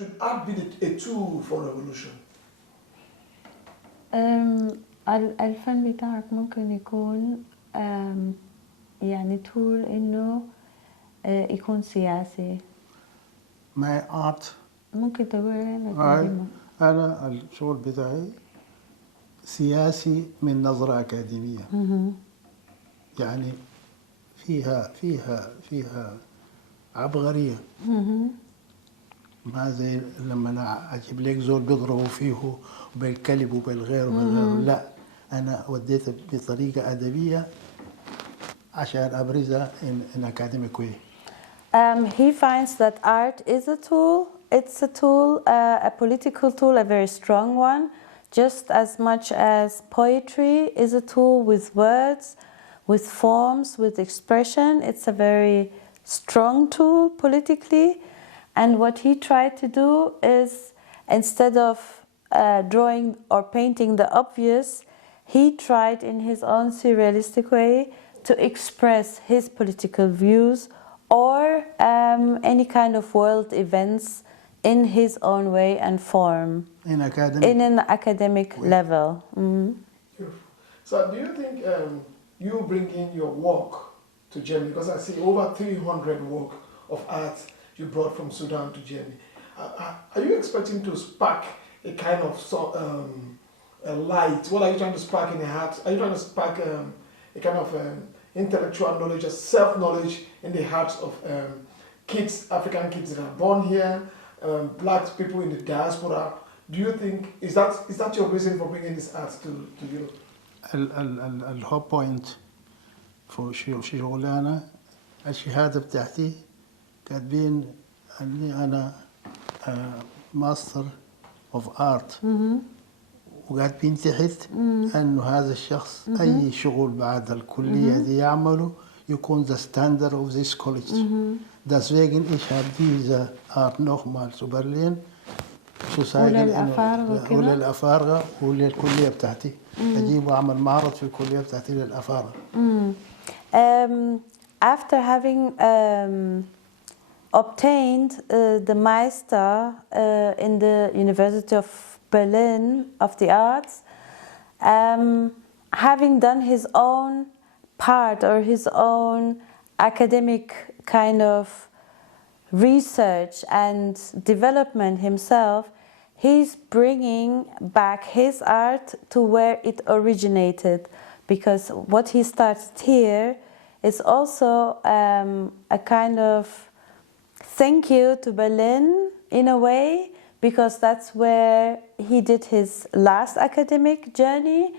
should art be a tool for revolution? الفن بتاعك ممكن يكون يعني طول إنه يكون سياسي. My art. ممكن تقول أنا الشغل بتاعي سياسي من نظرة أكاديمية. يعني فيها عبقرية. ما زي لما أنا أجيب لك زول بيضربوا فيه بالكلب وبالغير لا، أنا وديته بطريقة أدبية عشان أبرزها in academic way. He finds that art is a tool. It's a tool, a political tool, a very strong one, just as much as poetry is a tool with words, with forms, with expression. It's a very strong tool politically. And what he tried to do is, instead of drawing or painting the obvious, he tried in his own surrealistic way to express his political views or any kind of world events in his own way and form. In an academic level. So do you think you bring in your work to Germany? Because I see over 300 work of art you brought from Sudan to Germany. Are you expecting to spark a kind of a light? What are you trying to spark in the heart? Are you trying to spark a kind of intellectual knowledge, a self-knowledge in the hearts of kids, African kids that are born here, black people in the diaspora? Do you think, is that your reason for bringing this art to Europe? الهوب بوينت في شغلانة الشهادة بتاعتي كاتبين اني انا ماستر اوف ارت وكاتبين تحت انه هذا الشخص اي شغل بعد الكليه دي يعمله يكون ذا ستاندرد اوف ذيس كوليدج. Deswegen ich habe diese Art nochmal zu Berlin zu zeigen وللأفارقة وللكلية بتاعتي. أجيب وأعمل معرض في الكلية بتاعتي للأفارقة. After having obtained the Meister in the University of Berlin of the Arts, having done his own part or his own academic kind of research and development himself, he's bringing back his art to where it originated, because what he started here is also a kind of thank you to Berlin in a way, because that's where he did his last academic journey,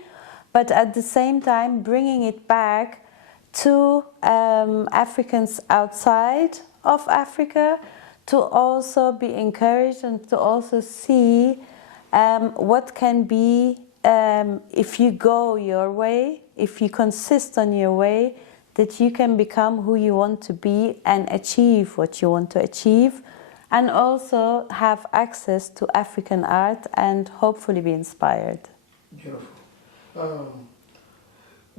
but at the same time bringing it back to Africans outside of Africa to also be encouraged and to also see what can be, if you go your way, if you consist on your way, that you can become who you want to be and achieve what you want to achieve, and also have access to African art and hopefully be inspired. Beautiful.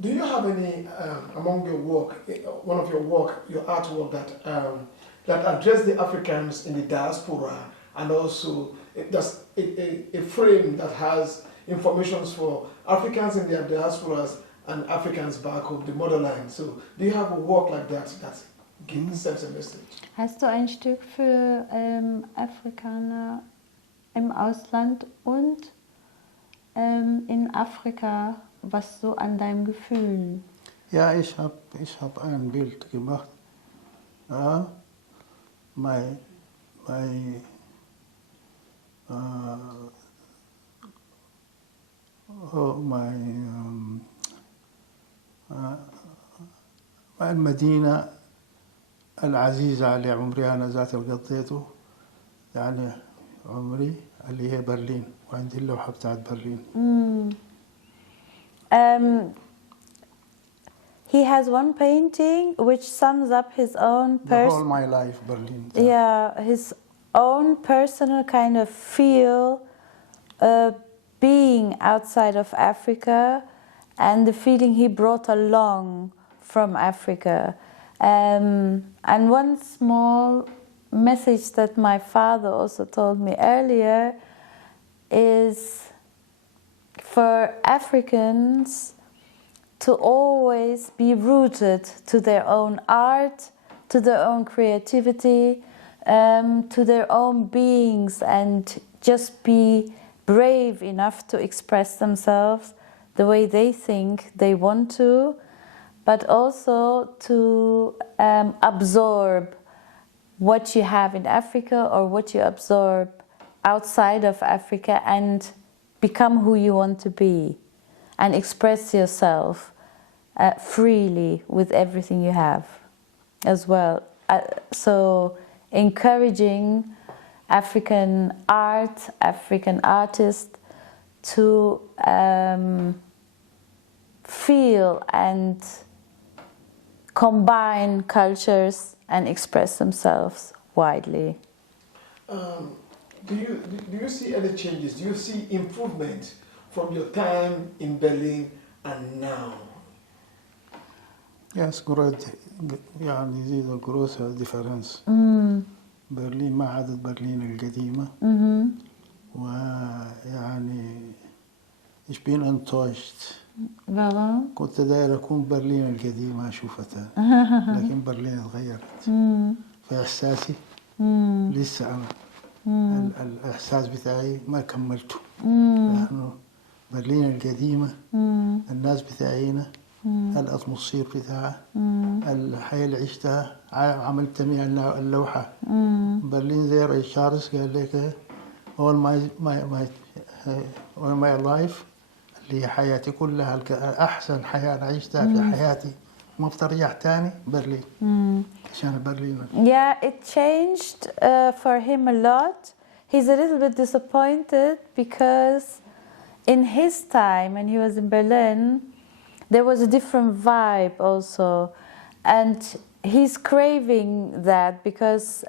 Do you have any among your work, one of your work, your artwork that address the Africans in the diaspora, and also a frame that has information for Africans in their diasporas and Africans back home, the motherland? So do you have a work like that sends a message? Hast du ein Stück für Afrikaner im Ausland und in Afrika, was so an deinem Gefühl? Ja, ich hab ein Bild gemacht. Ja, my المدينة العزيزة على عمري أنا ذات اللي قضيته، يعني عمري اللي هي برلين، وعندي اللوحة بتاعت برلين. He has one painting which sums up his own all my life, Berlin. Yeah, his own personal kind of feel being outside of Africa and the feeling he brought along from Africa. And one small message that my father also told me earlier is for Africans to always be rooted to their own art, to their own creativity, to their own beings, and just be brave enough to express themselves the way they think they want to, but also to absorb what you have in Africa or what you absorb outside of Africa and become who you want to be and express yourself freely with everything you have as well. So encouraging African art, African artists to feel and combine cultures and express themselves widely. Do you see any changes? Do you see improvement from your time in Berlin and now? Yes, great. يعني زي gross difference. برلين ما عادت برلين القديمة. ويعني ich bin enttäuscht. Warum? كنت داير أكون برلين القديمة أشوفتها لكن برلين اتغيرت. في إحساسي لسه أنا الإحساس بتاعي ما كملته. لأنه برلين القديمة الناس بتاعينا الأطموسفير بتاعها الحياة اللي عشتها عملت منها اللوحة. برلين زي رئيس شارلز قال لك all my life اللي هي حياتي كلها أحسن حياة أنا عشتها في حياتي ما بترجع تاني برلين عشان برلين. Yeah, it changed for him a lot. He's a little bit disappointed because in his time when he was in Berlin there was a different vibe also, and he's craving that because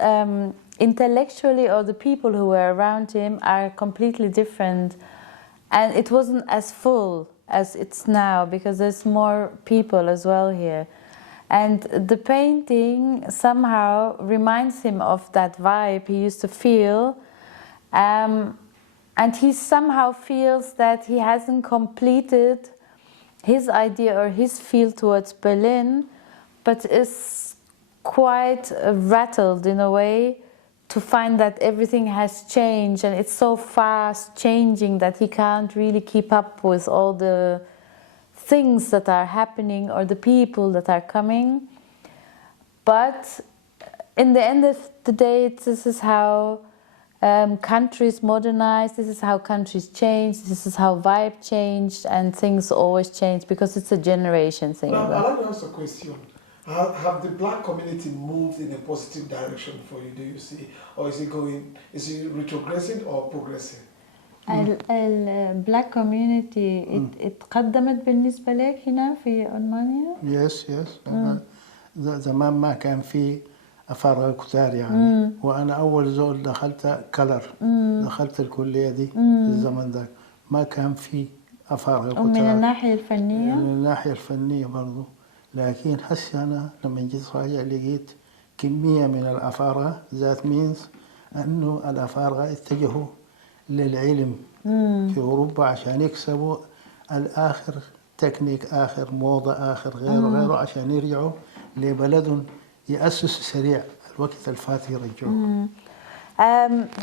intellectually all the people who were around him are completely different, and it wasn't as full as it's now because there's more people as well here, and the painting somehow reminds him of that vibe he used to feel, and he somehow feels that he hasn't completed his idea or his feel towards Berlin, but is quite rattled in a way to find that everything has changed and it's so fast changing that he can't really keep up with all the things that are happening or the people that are coming. But in the end of the day, this is how countries modernize, this is how countries change, this is how vibe changed, and things always change because it's a generation thing. Now, I'd like to ask a question. Have the black community moved in a positive direction for you, do you see? Or is it retrogressing or progressing? البلاك كوميونيتي اتقدمت بالنسبة لك هنا في ألمانيا؟ يس زمان ما كان في أفارقة كتار يعني وأنا أول زول دخلت كلر دخلت الكلية دي في الزمن ده ما كان في أفارقة كتار. ومن الناحية الفنية؟ من الناحية الفنية برضو، لكن هسه أنا لما جيت راجع لقيت كمية من الأفارقة ذات مينز أنه الأفارقة اتجهوا للعلم في أوروبا عشان يكسبوا الآخر تكنيك آخر موضة آخر غيره عشان يرجعوا لبلدهم يأسسوا سريع الوقت الفات يرجعوا.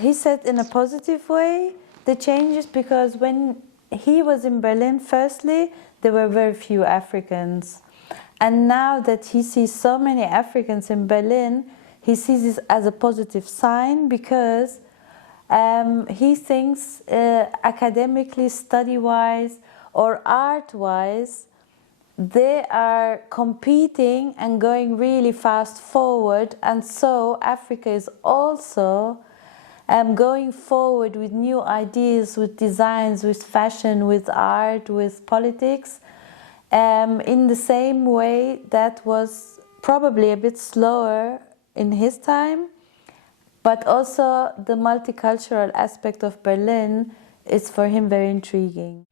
He said in a positive way the changes because when he was in Berlin firstly there were very few Africans, and now that he sees so many Africans in Berlin he sees this as a positive sign because he thinks academically, study-wise or art-wise they are competing and going really fast forward, and so Africa is also going forward with new ideas, with designs, with fashion, with art, with politics, in the same way that was probably a bit slower in his time, but also the multicultural aspect of Berlin is for him very intriguing.